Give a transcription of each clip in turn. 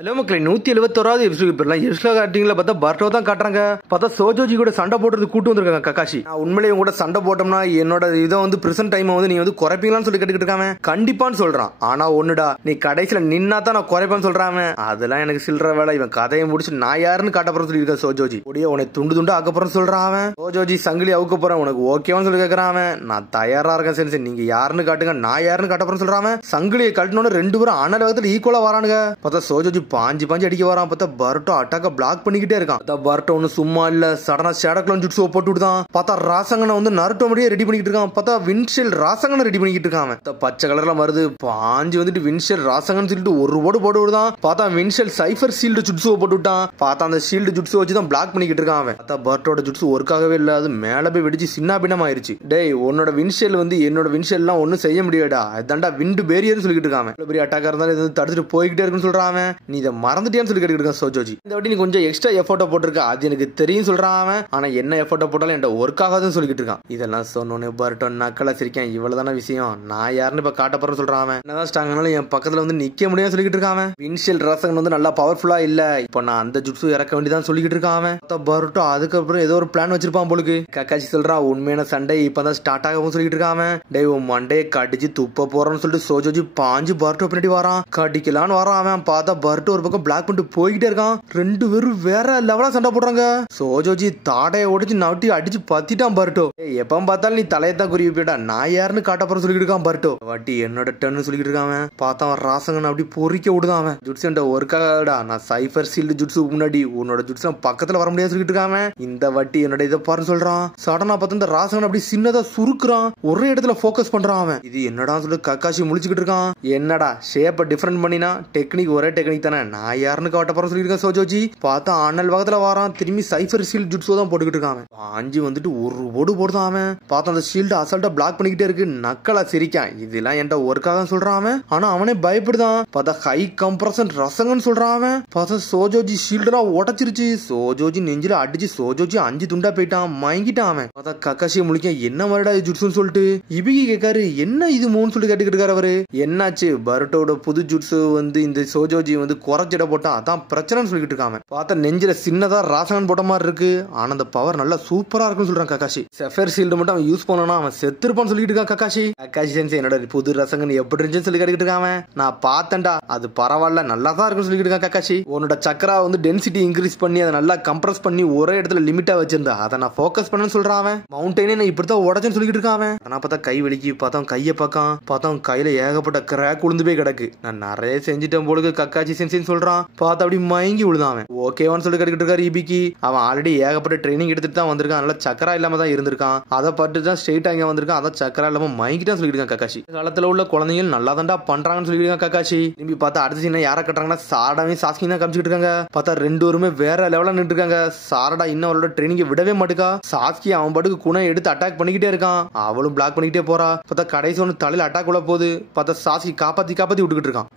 Hello மக்களே, 171வது episode இப்பெல்லாம் episode காட்டிங்களா பார்த்தா பர்ட்டோ தான் காட்டுறாங்க. பார்த்தா சோஜோஜி கூட சண்டை போடுறது கூட்டு வந்திருக்காங்க கக்காஷி. நான் உண்மையிலேயே கூட சண்டை போட்டோம்னா என்னோட இதை வந்து பிரசன்ட் டைம் வந்து நீ வந்து குறைப்பீங்களான்னு சொல்லி கேட்டுக்கிட்டு இருக்காம கண்டிப்பான்னு சொல்றான். ஆனா ஒண்ணுடா, நீ கடைசியில நின்னா தான் நான் குறைப்பேன்னு சொல்றான். அதெல்லாம் எனக்கு சில்ற வேலை. இவன் கதையை முடிச்சு நான் யாருன்னு காட்டப்புறம் சொல்லி இருக்க சோஜோஜி உடைய உனக்கு துண்டு துண்டு ஆக்கப்புறம் சொல்றான். அவன் சோஜோஜி சங்கிலி அவுக்க போறேன் உனக்கு ஓகேவான்னு சொல்லி கேட்கறான். நான் தயாரா இருக்கேன் சரி நீங்க யாருன்னு காட்டுங்க, நான் யாருன்னு காட்டப்புறம் சொல்றான். சங்கிலியை கட்டணும்னு ரெண்டு பேரும் அனல் வேகத்துல ஈக்குவலா வரானுங்க. பார்த்தா சோஜோஜி பாஞ்சு அடிக்க வரான். பார்த்தா பர்ட்டோ அட்டாக்க பிளாக் பண்ணிக்கிட்டே இருக்கான். பார்த்தா பர்ட்டோ ஒன்னு சும்மா இல்ல, சடனா ஷேடக்லோன் ஜுட்ஸு போட்டு விடுதான். பார்த்தா ராசங்கனை வந்து நருட்டோ மாதிரியே ரெடி பண்ணிக்கிட்டு இருக்கான். பார்த்தா வின்ஷெல் ராசங்கனை ரெடி பண்ணிக்கிட்டு இருக்கான். பச்சை கலர்ல வருது பாஞ்சு வந்துட்டு வின்ஷெல் ராசங்கன்னு சொல்லிட்டு ஒரு போடு போட்டு விடுதான். பார்த்தா வின்ஷெல் சைஃபர் ஷீல்டு ஜுட்ஸு போட்டு விட்டான். பார்த்தா அந்த ஷீல்டு ஜுட்ஸு வச்சு தான் பிளாக் பண்ணிக்கிட்டு இருக்கான். பார்த்தா பர்ட்டோட ஜுட்ஸு ஒர்க் ஆகவே இல்ல, அது மேல போய் வெடிச்சு சின்ன பின்னம் ஆயிருச்சு. டேய் உன்னோட வின்ஷெல் வந்து என்னோட வின்ஷெல் எல்லாம் ஒன்னும் செய்ய முடியாடா, அதான்டா விண்டு பேரியர்னு சொல்லிட்டு இருக்கான். பெரிய அட்டாக்கா இருந்தாலும் தடுத்துட்டு போய்கிட்டே இருக்குன்னு சொல்றான். நீ இதை மறந்துட்டியான்னு சொல்லி கேட்டுக்கிட்டு இருக்கான் சோஜோஜி. இந்த வாட்டி நீ கொஞ்சம் எக்ஸ்ட்ரா எஃபோர்ட்டை போட்டிருக்க, அது எனக்கு தெரியும் சொல்றான். ஆனா என்ன எஃபோர்ட்டை போட்டாலும் என்கிட்ட ஒர்க் ஆகாதுன்னு சொல்லிட்டு இருக்கான். இதெல்லாம் சொன்னோன்னு பர்ட்டோ நக்கலா சிரிக்கான். இவ்வளவுதான விஷயம், நான் யாருன்னு இப்ப காட்ட போறேன்னு சொல்றான். என்னதான் ஸ்ட்ராங்னாலும் என் பக்கத்துல வந்து நிக்க முடியாது சொல்லிட்டு இருக்கான். வின்ஷெல் ராசங்கன் வந்து நல்லா பவர்ஃபுல்லா இல்ல, இப்ப நான் அந்த ஜுட்ஸு இறக்க வேண்டியதான் சொல்லிட்டு இருக்கான். பர்ட்டோ அதுக்கப்புறம் ஏதோ ஒரு பிளான் வச்சிருப்பான் போலுக்கு. கக்காச்சி சொல்றான் உண்மையான சண்டை இப்பதான் ஸ்டார்ட் ஆகும் சொல்லிட்டு இருக்கான். டேய் உன் மண்டையை கடிச்சு துப்ப போறோம்னு சொல்லிட்டு சோஜோஜி பாஞ்சு பர்ட்டோ பின்னாடி வரான். கடிக்கலான்னு வரான். அவன் பார்த்தா பர்ட்டோ ஒரு பக்கம் பிளாக் பண்ணிட்டு போய்கிட்டே இருக்கான். ரெண்டு பேரும் வேற லெவலா சண்டை போடுறாங்க. சோஜோஜி தாடையை ஒடிச்சு நவட்டி அடிச்சு பத்திட்டான் பர்ட்டோ. எப்ப பார்த்தாலும் நீ தலையத்தான் குறி போயிட்டா, நான் யாருன்னு காட்ட போற சொல்லிட்டு இருக்கான் பர்ட்டோ. வாட்டி என்னோட டன்னு சொல்லிட்டு இருக்கான். பார்த்தா அவன் ராசங்கன் அப்படி பொறிக்க விடுதான். அவன் ஜுட்ஸ் ஒர்க்காகடா, நான் சைஃபர் சீல்டு ஜுட்ஸு முன்னாடி உன்னோட ஜுட்ஸ் பக்கத்துல வர முடியாது சொல்லிட்டு இருக்கான். இந்த வாட்டி என்னோட இதை பாருன்னு சொல்றான். சடனா பார்த்து இந்த ராசங்கன் அப்படி சின்னதா சுருக்குறான், ஒரே இடத்துல போக்கஸ் பண்றான். அவன் இது என்னடா சொல்லி கக்காஷி முழிச்சுக்கிட்டு இருக்கான். என்னடா ஷேப்பை டிஃபரெண்ட் பண்ணினா டெக்னிக் ஒரே டெக்னிக் தானே, நான் யாருன்னு காட்ட போறேன் சொல்லியிருக்கேன் சோஜோஜி. பார்த்தா அனல் வகத்துல வரான், திரும்பி சைஃபர் ஷீல்டு ஜுட்ஸோ தான் போட்டுக்கிட்டு இருக்கான். அஞ்சு வந்துட்டு ஒரு ஓடு போடுதான். அவன் பார்த்தா அந்த ஷீல்டு அசால்ட்டா பிளாக் பண்ணிக்கிட்டே இருக்கு. நக்கலா சிரிக்கான். இதெல்லாம் என்கிட்ட ஒர்க்காக சொல்றான். ஆனா அவனே பயப்படுதான். பார்த்தா ஹை கம்ப்ரஷன் ரசங்கன்னு சொல்றான். பார்த்தா சோஜோஜி ஷீல்டுலாம் உடச்சிருச்சு. சோஜோஜி நெஞ்சில அடிச்சு சோஜோஜி அஞ்சு துண்டா போயிட்டான், மயங்கிட்டான். அவன் பார்த்தா கக்காசியை முழிக்க என்ன வருடா ஜுட்ஸுன்னு சொல்லிட்டு இபிகி கேட்காரு. என்ன இது மூணு சொல்லி கேட்டுக்கிட்டு இருக்காரு அவரு. என்னாச்சு பர்ட்டோட புது ஜுட்ஸு வந்து இந்த சோஜோஜி வந்து குறைச்சிட போட்டான், அதான் பிரச்சனைன்னு சொல்லிட்டு இருக்காங்க. பார்த்தா நெஞ்சில சின்னதா ராசங்கன் போட்ட மாதிரி இருக்கு, ஆனா அந்த பவர் நல்லா சூப்பரா இருக்குன்னு சொல்றான் கக்காஷி. செஃபர் ஷீல்டு மட்டும் அவன் யூஸ் பண்ணனா அவன் செத்துருப்பான்னு சொல்லிட்டு இருக்கான் கக்காஷி. கக்காஷி சென்ஸ் என்னோட புது ரசங்கன் எப்படி இருந்துச்சுன்னு சொல்லி கேட்டுக்கிட்டு இருக்கான். நான் பார்த்தேன்டா, அது பரவாயில்ல நல்லா தான் இருக்குன்னு சொல்லிட்டு இருக்கான் கக்காஷி. உன்னோட சக்கரா வந்து டென்சிட்டி இன்க்ரீஸ் பண்ணி அதை நல்லா கம்ப்ரஸ் பண்ணி ஒரே இடத்துல லிமிட்டா வச்சிருந்தா, அதை நான் ஃபோக்கஸ் பண்ணேன்னு சொல்றான். மவுண்டனே நான் இப்படித்தான் உடச்சுன்னு சொல்லிட்டு இருக்கான். நான் பார்த்தா கை வலிக்கு பார்த்தா கையை பார்த்தா கையில ஏகப்பட்ட கிராக் உளுந்து போய் கிடக்கு. நான் நிறைய செஞ்சுட்டேன் போலுக்கு கக்காச்சி சென்சின்னு சொல்றான். பார்த்தா அப்படி மயங்கி விழுதான். ஓகேவான்னு சொல்லி கேட்டுக்கிட்டு இருக்காரு இபிகி. அவன் ஆல்ரெடி ஏகப்பட்ட ட்ரைனிங் எடுத்துட்டு தான் வந்திருக்கான், நல்லா சக்கரா இல்லாம தான் இருந்திருக்கான். அதை பார்த்து தான் ஸ்ட்ரெயிட்டா இங்க வந்திருக்கான், அதான் சக்கரா இல்லாம மயங்கிட்டான்னு சொல்லிட்டு இருக்கான் கக்காச்சி. காலத்துல உள்ள குழந்தைகள் நல்லா தான்டா பண்றாங்கன்னு சொல்லிட்டு இருக்கான் கக்காச்சி. திரும்பி பார்த்தா அடுத்த சீனை யாரை கட்டுறாங்கன்னா சாடாவே சாஸ்கி தான் காமிச்சிட்டு இருக்காங்க. பார்த்தா ரெண்டு பேருமே வேற லெவலா நின்று இருக்காங்க. சாரடா இன்னும் அவளோட ட்ரைனிங் விடவே மாட்டுக்கா. சாஸ்கி அவன் பாட்டுக்கு குணை எடுத்து அட்டாக் பண்ணிக்கிட்டே இருக்கான், அவளும் பிளாக் பண்ணிக்கிட்டே போறா. பார்த்தா கடைசி ஒன்று தலையில அட்டாக் உள்ள போகுது. பார்த்தா சாஸ்கி காப்பாத்தி விட்டுக்கிட்டு இருக்கான்.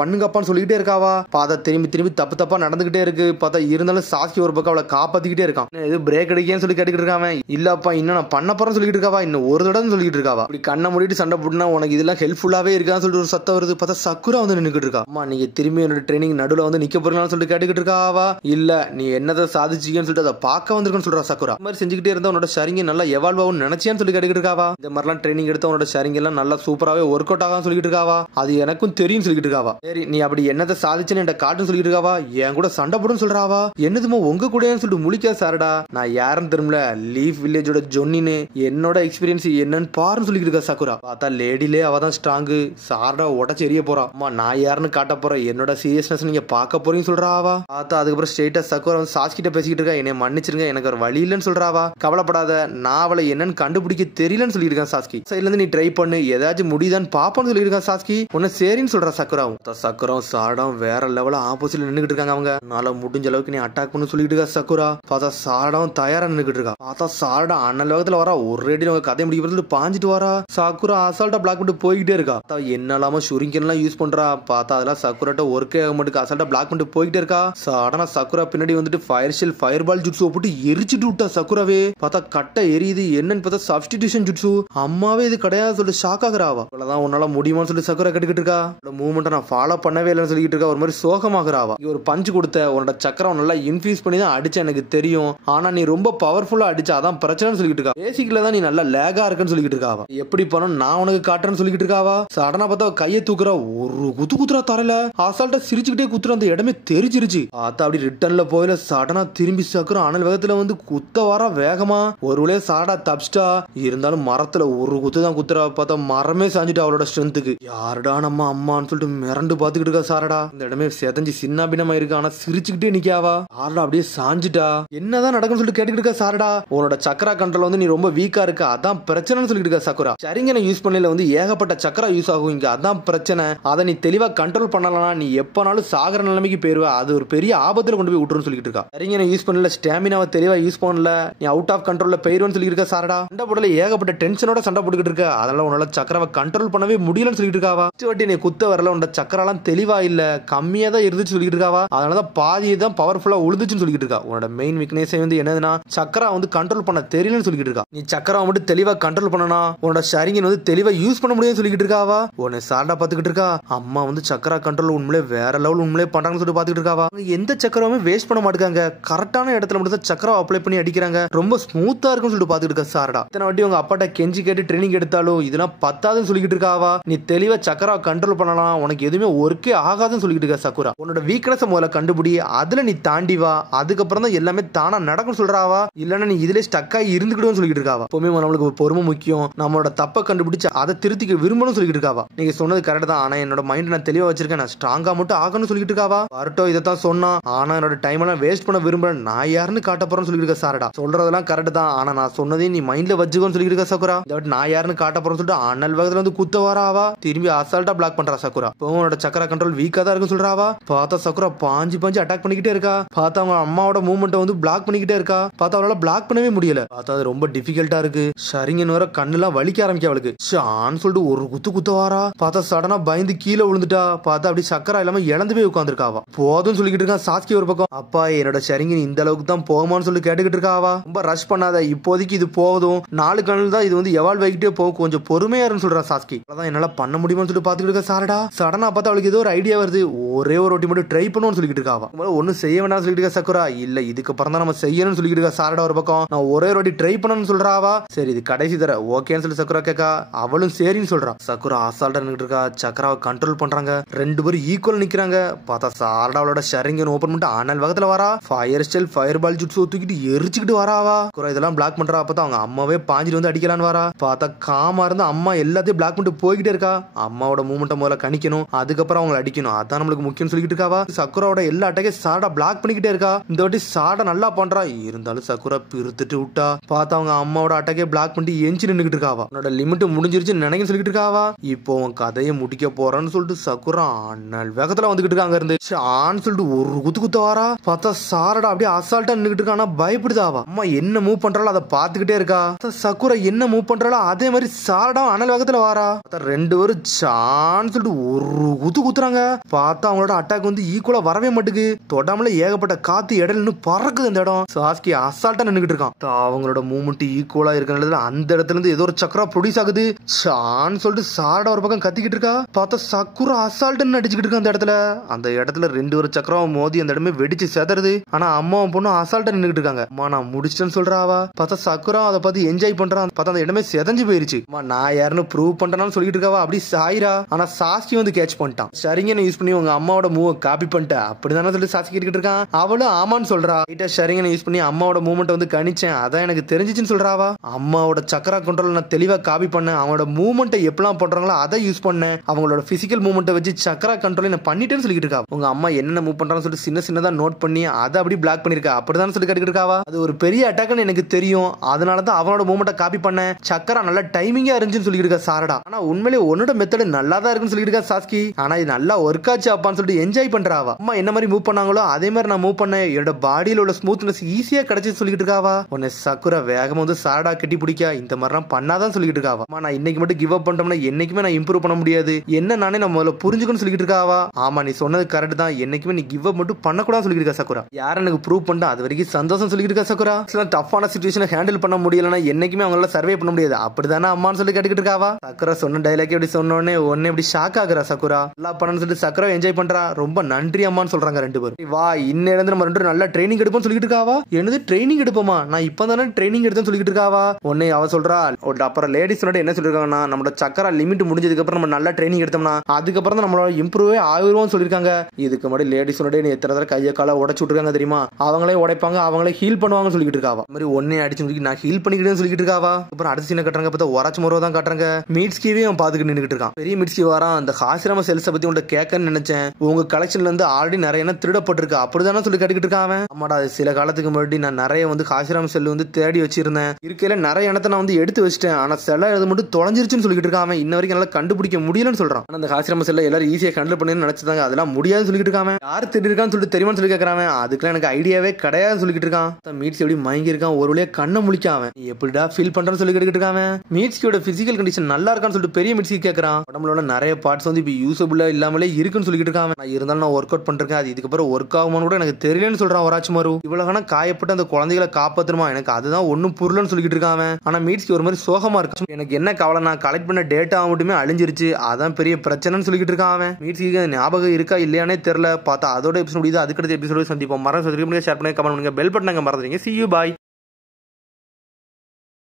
பண்ணுங்கப்பான்னு சொல்லிக்கிட்டே இருக்காவா. பார்த்தா திரும்பி தப்பா நடந்துகிட்டே இருக்கு. பார்த்தா இருந்தாலும் சாஸ்கி ஒரு பக்கம் அவளை காப்பாத்திக்கிட்டே இருக்கான். இது பிரேக் அடிக்கன்னு சொல்லி கேட்டுக்கிட்டு இருக்கான். இல்லப்பா இன்னும் நான் பண்ண போறேன்னு சொல்லிட்டு இருக்காவா, இன்னும் ஒரு தடவை சொல்லிட்டு இருக்காவா. இப்படி கண்ணை மூடிட்டு சண்டை போட்டுனா உனக்கு இதெல்லாம் ஹெல்ப்ஃபுல்லாவே இருக்கான்னு சொல்லிட்டு ஒரு சத்தம் வருது. பார்த்தா சக்குரா வந்து நின்னுக்கிட்டு இருக்கா. அம்மா நீங்க திரும்பி என்னோட ட்ரைனிங் நடுவில் வந்து நிக்க போறீங்கன்னு சொல்லிட்டு கேட்டுக்கிட்டு இருக்காவா. இல்ல நீ என்னதை சாதிச்சிக்கன்னு சொல்லிட்டு அதை பார்க்க வந்திருக்கன்னு சொல்றா சக்குரா. இந்த மாதிரி செஞ்சுக்கிட்டே இருந்தா உன்னோட ஷரிங்க நல்லா எவால்வ் ஆகும் நினைச்சியான்னு சொல்லி கேட்டுக்கிட்டு இருக்காவா. இந்த மாதிரிலாம் ட்ரைனிங் எடுத்து உன்னோட ஷரிங் எல்லாம் நல்லா சூப்பராகவே ஒர்க் அவுட் ஆகும் சொல்லிட்டு இருக்காவா. அது எனக்கும் தெரியும் சொல்லிட்டு இருக்காவா. சரி நீ அப்படி என்னதை சாதிச்சுன்னு என் காட்டுன்னு சொல்லிட்டு இருக்காவா. என் கூட சண்டை போடுன்னு சொல்றாவா. என்னதுமோ உங்க கூட சொல்லிட்டு முழிக்கா சாரடா, நான் யாருன்னு தெரியும்ல, லீஃப் வில்லேஜோட ஜொன்னின்னு, என்னோட எக்ஸ்பீரியன்ஸ் என்னன்னு பாருன்னு சொல்லிட்டு இருக்கா சக்குரா. பார்த்தா லேடிலே அவதான் ஸ்ட்ராங்கு. சாரடா உடச்சு எரிய போறா. அம்மா நான் யாருன்னு காட்ட போறேன், என்னோட சீரியஸ்னஸ் நீங்க பார்க்க போறீங்கன்னு சொல்றாவா. பார்த்தா அதுக்கப்புறம் ஸ்ட்ரெயிட்டா சக்குரா வந்து சாஸ்கிட்ட பேசிக்கிட்டு இருக்கா. என்னை மன்னிச்சிருங்க, எனக்கு ஒரு வழி இல்லைன்னு சொல்றாவா. கவலைப்படாத, நான் அவளை என்னன்னு கண்டுபிடிக்க தெரியலன்னு சொல்லிட்டு இருக்கான் சாஸ்கி. சைட்ல இருந்து நீ ட்ரை பண்ணு, ஏதாச்சும் முடியுதான்னு பாப்போன்னு சொல்லிட்டு இருக்கான் சாஸ்கி. உன்ன சரின்னு சொல்றா சக்குராவும். சக்குரம் சாடம் வேற லெவல ஆப்போசிட்ல நின்னுகிட்டு இருக்காங்க. அவங்க நாள முடிஞ்ச அளவுக்கு நீ அட்டாக் பண்ணு சொல்லிட்டு இருக்கா சக்குரா. பார்த்தா சாடம் தயாரா நின்னுகிட்டு இருக்கா. பார்த்தா சாடம் அண்ணன் லோகத்துல வரா, ஒரு ரெடி கதை முடிக்க பாஞ்சிட்டு வரா. சக்குரா அசால்ட்டா பிளாக் பண்ணிட்டு போய்கிட்டே இருக்கா. என்னலாம ஷுரிங்கன் எல்லாம் யூஸ் பண்றா. பார்த்தா அதெல்லாம் சக்குராட்ட ஒர்க்கே ஆக மாட்டுக்கு, அசால்ட்டா பிளாக் பண்ணிட்டு போய்கிட்டே இருக்கா. சடனா சக்குரா பின்னாடி வந்துட்டு fire shell fire ball jutsu போட்டு எரிச்சிட்டு விட்டா சக்குராவே. பார்த்தா கட்டை எரியுது, என்னன்னு பார்த்தா சப்ஸ்டிடியூஷன் ஜுட்ஸு. அம்மாவே இது கிடையாது சொல்லிட்டு ஷாக் ஆகுறாவா. அவ்வளவுதான் உன்னால முடியுமான்னு சொல்லி சக்குரா கேட்டுக்கிட்டு இருக்கா. மூவ்மெண்ட் நான் ஃபாலோ பண்ணவே இல்லைன்னு சொல்லிட்டு இருக்கா. இருக்கா, ஒரு மாதிரி சோகமாகறாவா. ஒரு பஞ்சு கொடுத்த உன்னோட சக்கரம் நல்லா இன்ஃபியூஸ் பண்ணி தான் அடிச்ச எனக்கு தெரியும், ஆனா நீ ரொம்ப பவர்ஃபுல்லா அடிச்ச அதான் பிரச்சனைன்னு சொல்லிட்டு இருக்கா. பேசிக்கல தான் நீ நல்லா லேகா இருக்குன்னு சொல்லிட்டு இருக்காவா. எப்படி பண்ணணும் நான் உனக்கு காட்டுறேன்னு சொல்லிட்டு இருக்காவா. சடனா பார்த்தா கையை தூக்குறா, ஒரு குத்துறா தரையில. அசால்ட்டா சிரிச்சுக்கிட்டே குத்துற, அந்த இடமே தெரிஞ்சிருச்சு. பார்த்தா அப்படி ரிட்டர்ன்ல போயில சடனா திரும்பி சக்கரம் அனல் வேகத்துல வந்து குத்த வர வேகமா. ஒரு வழியா சாடா தப்ஸ்டா, இருந்தாலும் மரத்துல ஒரு குத்து தான் குத்துறா. பார்த்தா மரமே சாஞ்சிட்டு அவளோட ஸ்ட்ரென்த்துக்கு. யாருடா நம்ம அம்மான்னு சொல்லிட்டு மிரண்டு பாத்துக்கிட்டு இருக்கா சாரடா. இந்த இடமே செதஞ்சு சின்ன பின்னமா இருக்கு, ஆனா சிரிச்சுக்கிட்டே நிக்காவா. ஆறடா அப்படியே சாஞ்சிட்டா. என்னதான் நடக்கும்னு சொல்லிட்டு கேட்டுக்கிட்டு இருக்கா சாரடா. உன்னோட சக்கரா கண்ட்ரோல் வந்து நீ ரொம்ப வீக்கா இருக்க, அதான் பிரச்சனைன்னு சொல்லிட்டு இருக்கா சக்குரா. சரிங்கனை யூஸ் பண்ணல வந்து ஏகப்பட்ட சக்கரா யூஸ் ஆகும் இங்க, அதான் பிரச்சனை. அதை நீ தெளிவா கண்ட்ரோல் பண்ணலனா நீ எப்பனாலும் சாகர நிலைமைக்கு போயிருவ, அது ஒரு பெரிய ஆபத்துல கொண்டு போய் விட்டுருன்னு சொல்லிட்டு இருக்கா. சரிங்கனை யூஸ் பண்ணல, ஸ்டாமினாவை தெளிவா யூஸ் பண்ணல, நீ அவுட் ஆஃப் கண்ட்ரோல்ல போயிருன்னு சொல்லிட்டு இருக்கா சாரடா. சண்டை போடல, ஏகப்பட்ட டென்ஷனோட சண்டை போட்டுக்கிட்டு இருக்க, அதனால உன்னால சக்கரவை கண்ட்ரோல் பண்ணவே முடியலன்னு சொல்லிட்டு இருக்காவா. வாட்டி நீ குத்த வரல, உன்னோட சக்கரெல்லாம் தெளிவா இல்ல, கம்மியா தான் இருந்துச்சு சொல்லிட்டு இருக்காவா. அதனாலதான் பாதி தான் பவர்ஃபுல்லா உழுதுச்சுன்னு சொல்லிட்டு இருக்கா. உன்னோட மெயின் வீக்னஸ் வந்து என்னதுன்னா சக்கரா வந்து கண்ட்ரோல் பண்ண தெரியலன்னு சொல்லிட்டு இருக்கா. நீ சக்கரா மட்டும் தெளிவா கண்ட்ரோல் பண்ணனா உன்னோட ஷரிங்கன் வந்து தெளிவா யூஸ் பண்ண முடியும்னு சொல்லிட்டு இருக்காவா. உன்னை சார்டா பாத்துக்கிட்டு இருக்கா. அம்மா வந்து சக்கரா கண்ட்ரோல் உண்மையிலே வேற லெவல் உண்மையிலே பண்றாங்கன்னு சொல்லிட்டு பாத்துக்கிட்டு இருக்காவா. எந்த சக்கரவுமே வேஸ்ட் பண்ண மாட்டாங்க, கரெக்டான இடத்துல மட்டும் தான் சக்கரா அப்ளை பண்ணி அடிக்கிறாங்க, ரொம்ப ஸ்மூத்தா இருக்குன்னு சொல்லிட்டு பாத்துக்கிட்டு இருக்கா சாரடா. இத்தனை வாட்டி உங்க அப்பாட்ட கெஞ்சி கேட்டு ட்ரைனிங் எடுத்தாலும் இதெல்லாம் பத்தாதுன்னு சொல்லிட்டு இருக்காவா. நீ தெளிவா சக்கரா கண்ட்ரோல் பண்ணலாம், உனக்கு எதுவுமே ஒர்க்கே ஆகாதுன்னு சொல்லிட்டு இருக்கா சக்குரா. உன்னோட வீக்னஸ் முதல்ல கண்டுபிடி, அதுல நீ தாண்டி வா, அதுக்கப்புறம் தான் எல்லாமே தானா நடக்கும் சொல்றாவா. இல்லன்னா நீ இதுல ஸ்டக் ஆகி இருந்துக்கிட்டு சொல்லிட்டு இருக்காவா. எப்பவுமே நம்மளுக்கு பொறுமை முக்கியம், நம்மளோட தப்பை கண்டுபிடிச்சு அதை திருத்திக்க விரும்பணும் சொல்லிட்டு இருக்காவா. நீங்க சொன்னது கரெக்ட் தான், ஆனா என்னோட மைண்ட் நான் தெளிவா வச்சிருக்கேன், நான் ஸ்ட்ராங்கா மட்டும் ஆகணும்னு சொல்லிட்டு இருக்காவா. வரட்டும் இதைத்தான் சொன்னா, ஆனா என்னோட டைம் எல்லாம் வேஸ்ட் பண்ண விரும்புறேன், நான் யாருன்னு காட்ட போறேன்னு சொல்லிட்டு இருக்கா சாரடா. சொல்றதெல்லாம் கரெக்ட் தான், ஆனா நான் சொன்னதையும் நீ மைண்ட்ல வச்சுக்கோன்னு சொல்லிட்டு இருக்கா சக்குரா. இந்த வாட்டி நான் யாருன்னு காட்ட போறேன்னு சொல்லிட்டு அனல் வேகத்துல வந்து குத்த வராவா. திரும்பி அசால்ட்டா பிளாக் பண்றா சக்குரா. உன்னோட சக்கரா கண்ட்ரோல் வீக்கா தான் இருக்குன்னு சொல்றாவா. பார்த்தா சக்குரா பாஞ்சு அட்டாக் பண்ணிக்கிட்டே இருக்கா. பார்த்தா அவங்க அம்மாவோட மூவ்மெண்ட் வந்து பிளாக் பண்ணிக்கிட்டே இருக்கா. பார்த்தா அவளால பிளாக் பண்ணவே முடியல. பார்த்தா அது ரொம்ப டிஃபிகல்ட்டா இருக்கு. ஷரிங்கன் வர கண்ணுலாம் வலிக்க ஆரம்பிக்க அவளுக்கு. ஷான் சொல்லிட்டு ஒரு குத்து வாரா. பார்த்தா சடனா பயந்து கீழே விழுந்துட்டா. பார்த்தா அப்படி சக்கரா இல்லாம இழந்து போய் உட்காந்துருக்காவா. போதும் சொல்லிக்கிட்டு இருக்கா சாஸ்கி ஒரு பக்கம். அப்பா என்னோட ஷரிங்கன் இந்த அளவுக்கு தான் போகுமான்னு சொல்லி கேட்டுக்கிட்டு இருக்காவா. ரொம்ப ரஷ் பண்ணாத, இப்போதைக்கு இது போதும், 4 கண்ணில் தான் இது வந்து எவால்வ் ஆகிட்டே போகும், கொஞ்சம் பொறுமையா இருன்னு சொல்றா சாஸ்கி. அதான் என்னால பண்ண முடியுமான்னு சொல்லி பாத்துக்கிட்டு இருக்கா சாரடா. சடனா பார்த்தா அவளுக்கு ஏதோ ஒரு ஐடியா வருது, ஒரே ஒரு வாட்டி மட்டும் ட்ரை பண்ணுவோம்னு சொல்லிட்டு இருக்காவா. ஒன்னும் செய்ய வேண்டாம்னு சொல்லிட்டு இருக்கா சக்குரா. இல்ல இதுக்கு அப்புறம் தான் நம்ம செய்யணும்னு சொல்லிட்டு இருக்கா சாரடா ஒரு பக்கம். நான் ஒரே ஒரு வாட்டி ட்ரை பண்ணணும்னு சொல்றாவா. சரி இது கடைசி தர ஓகேன்னு சொல்லி சக்குரா கேட்கா. அவளும் சரின்னு சொல்றா. சக்குரா அசால்ட்டா நின்னுட்டு இருக்கா. சக்கராவை கண்ட்ரோல் பண்றாங்க, 2 பேரும் ஈக்குவல் நிக்கிறாங்க. பார்த்தா சாரடா அவளோட ஷரிங்கன் ஓபன் பண்ணிட்டு அனல் வேகத்துல வரா. Fire style fire ball jutsu தூக்கிட்டு எரிச்சுக்கிட்டு வராவா. இதெல்லாம் பிளாக் பண்றா. அப்பதான் அவங்க அம்மாவே பாஞ்சிட்டு வந்து அடிக்கலான்னு வரா. பார்த்தா காமா இருந்து அம்மா எல்லாத்தையும் பிளாக் பண்ணிட்டு போய்கிட்டே இருக்கா. அம்மாவோட மூவ்மெண்ட்டை முதல்ல கணிக்கணும், அதுக்கப்புறம் அவங்களை அடிக்கணும், அதான் நம்மளுக்கு முக்கியம் சொல்லிட்டு இருக்காவா. சக்குராவோட எல்லா அட்டாக்கையும் சாரடா பிளாக் பண்ணிக்கிட்டே இருக்கா. இந்த வாட்டி சாரடா நல்லா பண்றா, இருந்தாலும் சக்குரா பிரித்துட்டு விட்டா. பார்த்தா அவங்க அம்மாவோட அட்டாக்கே பிளாக் பண்ணிட்டு எஞ்சி நின்னுக்கிட்டு இருக்காவா. உன்னோட லிமிட் முடிஞ்சிருச்சு நினைக்க சொல்லிட்டு இருக்காவா. இப்போ உன் கதையை முடிக்க போறான்னு சொல்லிட்டு சக்குரா அண்ணல் வேகத்துல வந்துகிட்டு இருக்காங்க இருந்து ஷான் சொல்லிட்டு ஒரு குத்து வாரா. பார்த்தா சாரடா அப்படியே அசால்ட்டா நின்னுக்கிட்டு இருக்கானா பயப்படுதாவா. அம்மா என்ன மூவ் பண்றாலும் அதை பாத்துக்கிட்டே இருக்கா. சக்குரா என்ன மூவ் பண்றாளோ அதே மாதிரி சாரடா அனல் வேகத்துல வாரா. 2 பேரும் ஷான் சொல்லிட்டு ஒரு குத்துறாங்க. பார்த்தா அவங்களோட அட்டாக் வந்து ஈக்குவலா வரவே மாட்டுக்கு, தொடாமல ஏகப்பட்ட காத்து இடையில நின்று பறக்குது இந்த இடம். சாஸ்கி அசால்ட்டா நின்னுக்கிட்டு இருக்கான். அவங்களோட மூவ்மெண்ட் ஈக்குவலா இருக்கிற அந்த இடத்துல இருந்து ஏதோ ஒரு சக்கரா ப்ரொடியூஸ் ஆகுது. ஷான் சொல்லிட்டு சாரடா ஒரு பக்கம் கத்திக்கிட்டு இருக்கா. பார்த்தா சக்குரா அசால்ட்டு அடிச்சுக்கிட்டு இருக்கா அந்த இடத்துல. அந்த இடத்துல 2 ஒரு சக்கரம் மோதி அந்த இடமே வெடிச்சு செதறது. ஆனா அம்மாவும் பொண்ணும் அசால்ட்டா நின்னுக்கிட்டு இருக்காங்க. அம்மா நான் முடிச்சிட்டேன்னு சொல்றாவா. பார்த்தா சக்குரா அதை பார்த்து என்ஜாய் பண்றான். பார்த்தா அந்த இடமே செதஞ்சு போயிருச்சு. நான் யாருன்னு ப்ரூவ் பண்றேன்னு சொல்லிட்டு இருக்காவா. அப்படி சாயிரா. ஆனா சாஸ்கி வந்து கேட்ச் பண்ணிட்டான். ஷரிங்கனை யூஸ் பண்ணி உங்க அம்மாவோட மூவ் காப்பி பண்ணிட்ட அப்படிதானே சொல்லி சாஸ்கி கிட்ட இருக்கான். அவளும் ஆமான்னு சொல்றா. ஷரிங்கனை யூஸ் பண்ணி அம்மாவோட மூவ்மெண்ட் வந்து கணிச்சேன், அதான் எனக்கு தெரிஞ்சிச்சுன்னு சொல்றாவா. அம்மாவோட சக்கரா கண்ட்ரோல் நான் தெளிவா காப்பி பண்ணேன், அவங்களோட மூவ்மெண்ட்டை எப்பெல்லாம் பண்றாங்களோ அதை யூஸ் பண்ணேன், அவங்களோட பிசிக்கல் மூவ்மெண்ட்டை வச்சு சக்கரா கண்ட்ரோல் நான் பண்ணிட்டேன்னு சொல்லிட்டு இருக்கா. உங்க அம்மா என்னென்ன மூவ் பண்றான்னு சொல்லிட்டு சின்னதா நோட் பண்ணி அதை அப்படி பிளாக் பண்ணிருக்கா அப்படிதான் சொல்லி கேட்டுக்கிட்டு இருக்காவா. அது ஒரு பெரிய அட்டாக்னு எனக்கு தெரியும், அதனாலதான் அவனோட மூவ்மெண்ட்டை காப்பி பண்ணேன், சக்கரா நல்லா டைமிங்கா இருந்துச்சுன்னு சொல்லிட்டு இருக்கா சாரடா. ஆனா உண்மையிலேயே உன்னோட மெத்தட் நல்லா தான் இருக்குன்னு சொல்லிட்டு இருக்கா சாஸ்கி. ஆனா இது நல்லா ஒர்க் ஆச்சு அப்பான்னு சொல்லிட்டு என்ஜாய் பண்றாவா. அம்மா என்ன மாதிரி மூவ் பண்ணாங்களோ அதே மாதிரி நான் மூவ் பண்ணேன், என்னோட பாடியில உள்ள ஸ்மூத்னஸ் ஈஸியா கிடைச்சு சொல்லிட்டு இருக்காவா. உன்னை சக்குரா வேகமா வந்து சாரடா கட்டி பிடிக்க இந்த மாதிரிலாம் பண்ணாதான் சொல்லிட்டு இருக்காவா. நான் இன்னைக்கு மட்டும் கிவ் அப் பண்ணிட்டோம்னா என்னைக்குமே நான் இம்ப்ரூவ் பண்ண முடியாது, என்ன நானே நம்ம முதல்ல புரிஞ்சுக்கணும்னு சொல்லிட்டு இருக்காவா. ஆமா நீ சொன்னது கரெக்ட் தான், என்னைக்குமே நீ கிவ் அப் மட்டும் பண்ணக்கூடாது சொல்லிட்டு இருக்கா சக்குரா. யார் எனக்கு ப்ரூவ் பண்ணா அது வரைக்கும் சந்தோஷம் சொல்லிட்டு இருக்கா சக்குரா. டஃப்பான சிச்சுவேஷனை ஹேண்டில் பண்ண முடியலன்னா என்னைக்குமே அவங்களால சர்வே பண்ண முடியாது அப்படிதானே அம்மான்னு சொல்லி கேட்டுக்கிட்டு இருக்காவா. சக்குரா சொன்ன டைலாக் எப்படி சொன்னோடனே ஒன்னு எப்படி ஷாக் ஆகுறா சக்குரா. நல்லா பண்ணு சொல்லிட்டு சக்குரா என்ஜாய் பண்றா, ரொம்ப நன்றி அம்மான்னு சொல்றாங்க 2 பேரும். வா இன்னையில நம்ம 2 நல்லா ட்ரைனிங் எடுப்போம்னு சொல்லிட்டு இருக்காவா. என்னது ட்ரைனிங் எடுப்போமா, நான் இப்பதானே ட்ரைனிங் எடுத்தேன்னு சொல்லிட்டு இருக்காவா. உடனே அவ சொல்றா, அப்புறம் லேடிஸ் என்ன சொல்லிருக்காங்கன்னா, நம்மளோட சக்கரா லிமிட் முடிஞ்சதுக்கு அப்புறம் நம்ம நல்லா ட்ரைனிங் எடுத்தோம்னா அதுக்கப்புறம் தான் நம்மளோட இம்ப்ரூவே ஆயிருவோம்னு சொல்லிருக்காங்க. இதுக்கு முன்னாடி லேடிஸ் எத்தனை தடவை கையை காலை உடைச்சு விட்டுருக்காங்க தெரியுமா, அவங்களே உடைப்பாங்க, அவங்களே ஹீல் பண்ணுவாங்கன்னு சொல்லிட்டு இருக்காவா. மாதிரி ஒன்னே அடிச்சு நான் ஹீல் பண்ணிக்கிட்டேன்னு சொல்லிட்டு இருக்காவா. அப்புறம் அடுத்த சீனை கட்டுறாங்க, பார்த்தா ஒராச்சு முறை தான் காட்டுறாங்க. மீட்ஸ்கிவே அவன் பாத்துக்கிட்டு நின்றுட்டு இருக்கான். பெரிய மீட்ஸ்கி வரான். அந்த ஹாசிராம செல்ஸ் பத்தி உங்கள்ட்ட கேட்கன்னு நினைச்சேன், உங்க கலெக்ஷன்ல இருந்து ஆல்ரெடி நிறைய திருடப்பட்டிருக்கு அப்படிதானே சொல்லி கேட்டுக்கிட்டு இருக்கான். ஆமாடா, சில காலத்துக்கு முன்னாடி நான் நிறைய ஹாசிராம செல் தேடி வச்சிருந்தேன், இருக்கையில நிறைய இடத்த நான் எடுத்து வச்சிட்டேன், ஆனா சில இது மட்டும் தொலைஞ்சிருச்சுன்னு சொல்லிட்டு இருக்கான். இன்ன வரைக்கும் நல்லா கண்டுபிடிக்க முடியலன்னு சொல்றான். ஆனா அந்த ஹாசிராம செல்ல எல்லாரும் ஈஸியா ஹேண்டில் பண்ணு நினைச்சிருந்தாங்க, அதெல்லாம் முடியாதுன்னு சொல்லிட்டு இருக்கான். யார் திருடி இருக்கான்னு சொல்லிட்டு தெரியுமான்னு சொல்லி கேட்கறான். அதுக்கெல்லாம் எனக்கு ஐடியாவே கிடையாதுன்னு சொல்லிட்டு இருக்கான். மீட்ஸ் எப்படி மயங்கி இருக்கான், ஒரு வழியா கண்ணை முழிக்காம எப்படிடா ஃபீல் பண்றான்னு சொல்லி கேட்டுக்கிட்டு இருக்கான். மீட்ஸ்கியோட பிசிக்கல் கண்டிஷன் நல்லா இருக்கான்னு சொல்லிட்டு பெரிய மீட்ஸ்கி கேட்கறான். உடம்புல நிறைய பார்ட்ஸ் இப்ப யூசபிளா இல்லாமலே இருக்குன்னு சொல்லிட்டு இருக்கான். நான் இருந்தாலும் நான் ஒர்க் அவுட் பண்றேன், அது இதுக்கப்புறம் ஒர்க் ஆகுமான்னு கூட எனக்கு தெரியலன்னு சொல்றான் ஒராச்சு மாரு. இவ்வளவு காயப்பட்டு அந்த குழந்தைகளை காப்பாத்துமா, எனக்கு அதுதான் ஒன்னும் புரியலன்னு சொல்லிட்டு இருக்கான். ஆனா மீட்ஸ்கி ஒரு மாதிரி சோகமா இருக்கு. எனக்கு என்ன கவலை, நான் கலெக்ட் பண்ண டேட்டா மட்டுமே அழிஞ்சிருச்சு, அதான் பெரிய பிரச்சனைன்னு சொல்லிட்டு இருக்கான். மீட்ஸ்கி ஞாபகம் இருக்கா இல்லையானே தெரியல. பார்த்தா அதோட எபிசோட் முடியுது. அதுக்கடுத்த எபிசோட சந்திப்போம். மறந்து ஷேர் பண்ணுங்க, கமெண்ட் பண்ணுங்க, பெல் பட்டனை மறந்துடுங்க. See you, bye.